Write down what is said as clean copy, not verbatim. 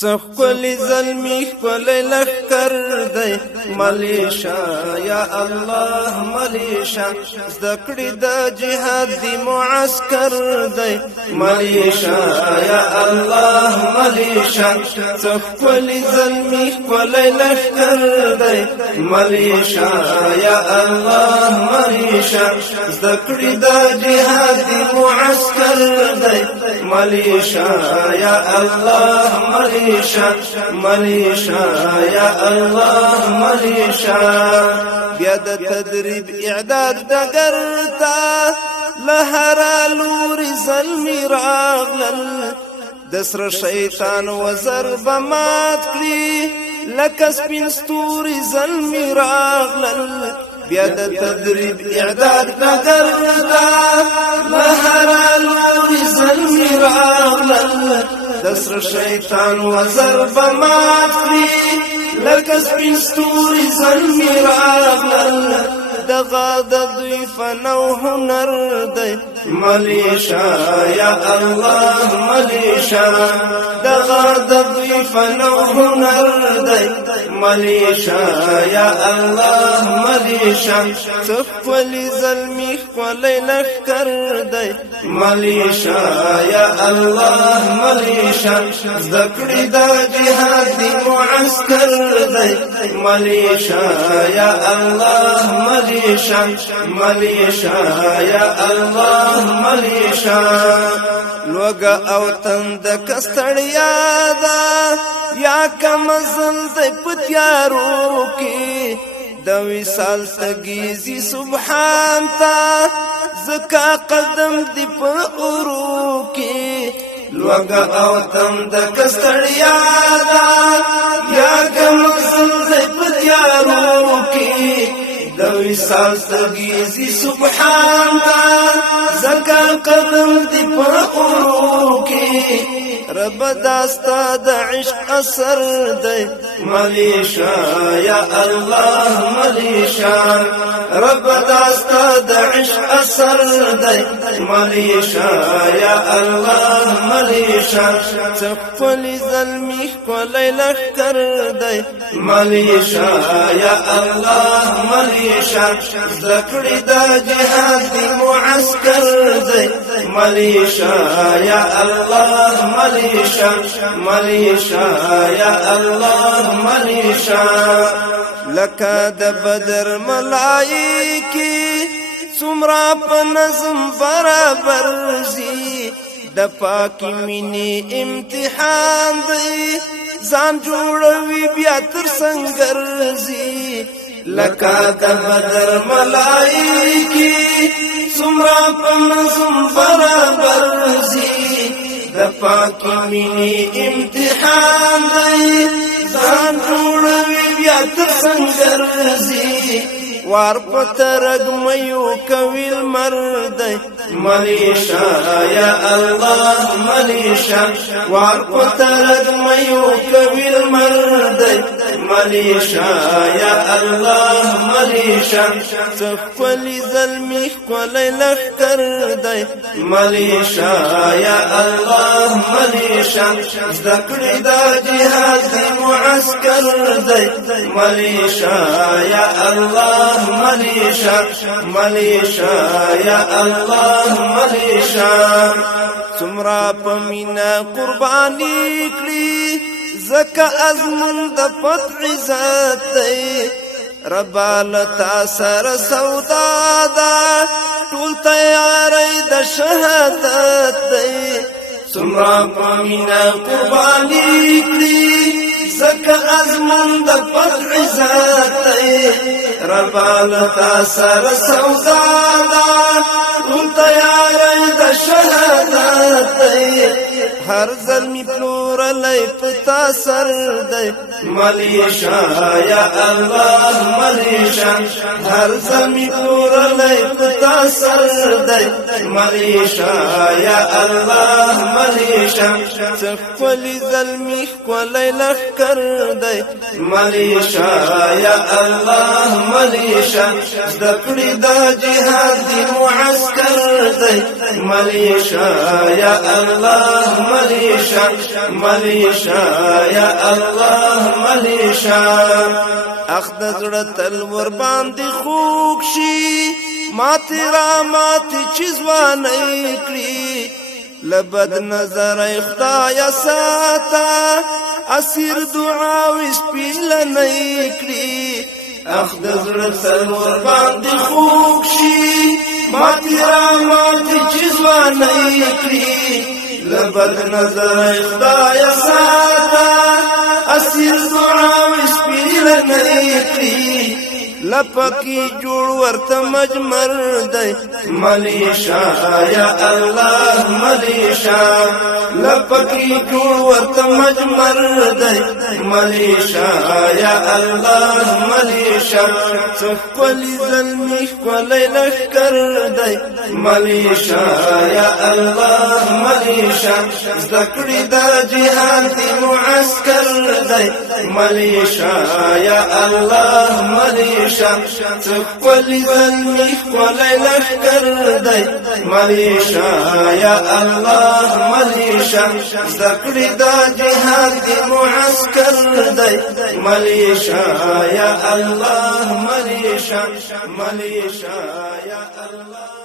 څخلی زلمی خلی لخکر دی ملیشا یا الله ملیشا زدکړی د جهاد دی معسكر دی ملیشا یا الله ملیشا څخلی زلمی خلی لخکر دی ملیشا یا الله ملیشا زدکړی د جهاد دی معسكر دی ملیشا یا الله ملیشا ملیشا یا الله ملیشا بیا د تدریب اعداد دګر تا لهرا لور زلمی راغلل دسر شیطان وزر بمات کړي لکه سپین ستوري زلمی راغلل بیا د تدریب اعداد دګر تا لهرا لور زلمی راغلل دسر شیطان وزر بمات کړي لکه سپین ستوري زلمی راغلل دغه د دوی فنو هنر دی ملیشا یا الله ملیشا دغه د دوی فنو هنر دی ملیشا یا الله ملیشا څخلی زلمی خلی لخکر دی ملیشا یا الله ملیشا زدکړی د جهاد دی معسكر دی ملیشا یا الله ملیشا ملیشا یا الله ملیشا لوګه او تند کستړیا دا یا کمزل د پتیارو کې د وصال تګیزی سبحان تا زکا قدم دی په اورو کې لوګه او تند کستړیا دا یا کمزل د پتیارو کې د وصال تګیزی سبحان تا زکا قدم دی په اورو کې رب داستا د عشق اثر دی ملیشا یا الله ملیشا رب داستا د عشق اثر دی ملیشا یا الله ملیشا څخلی زلمی خلی لخکر دی ملیشا یا الله ملیشا زدکړی د جهاد دی معسكر دی ملیشا یا الله ملیشا ملیشا یا الله ملیشا لکه د بدر ملائکی څومره په نظم برابر زی د پاکی مینې امتحان دی ځان جوړوي بیا تر سنگر زی لکه د بدر ملائکی څومره په نظم برابر زی د پاکی مینې امتحان دی ځان جوړوي بیا تر سنگر زی وار پترګ مېو کوي مرد ملیشا یا الله ملیشا وار پترګ مېو کوي مرد ملیشا یا الله ملیشا څخلی زلمی خلی لخکر دی ملیشا یا الله ملیشا زدکړی د جهاد دی معسكر دی ملیشا یا الله ملیشا ملیشا یا الله ملیشا څومره په مینا قربانی کړي زکه ازمن د فتح ذات دی ربا لتا سر سودا دا ټول تیاری د شهادت دی څومره په مینا قربانی کړي زکه ازمن د فتح ذات دی ربا لتا سر سودا دا ټول تیاری د شهادت دی هر زلمی پلور لای پتا سر دی ملیشا یا الله ملیشا هر زلمی پلور لای پتا سر دی ملیشا یا الله ملیشا څخلی زلمی خلی لخکر دی ملیشا یا الله ملیشا زدکړی د جهاد دی معسكر دی ملیشا یا الله ملیشا ملیشا یا الله ملیشا اخد زړه تل ور باندې خوږ شي ماته را ماته چیزوانه کړی لبد نظر خدای ساته اسیر دعا وسپیل نه کړی اخد زړه تل ور باندې خوږ شي ماته را ماته چیزوانه کړی لبد نظر خدای ساته اسیر دعا وسپیل نه کړی لپکی جوړ ورته مجمر دی ملیشا یا الله ملیشا لپکی جوړ ورته مجمر دی ملیشا یا الله ملیشا څخلی ظلمی کولای لشکر دی ملیشا یا الله ملیشا ذکری دا جهان دی معسكر دی ملیشا یا الله ملیشا څخلی ظلمی کولای لشکر دی ملیشا یا الله ملیشا ذکری دا جهان دی معسكر دی ملیشا یا الله ملیشا یا الله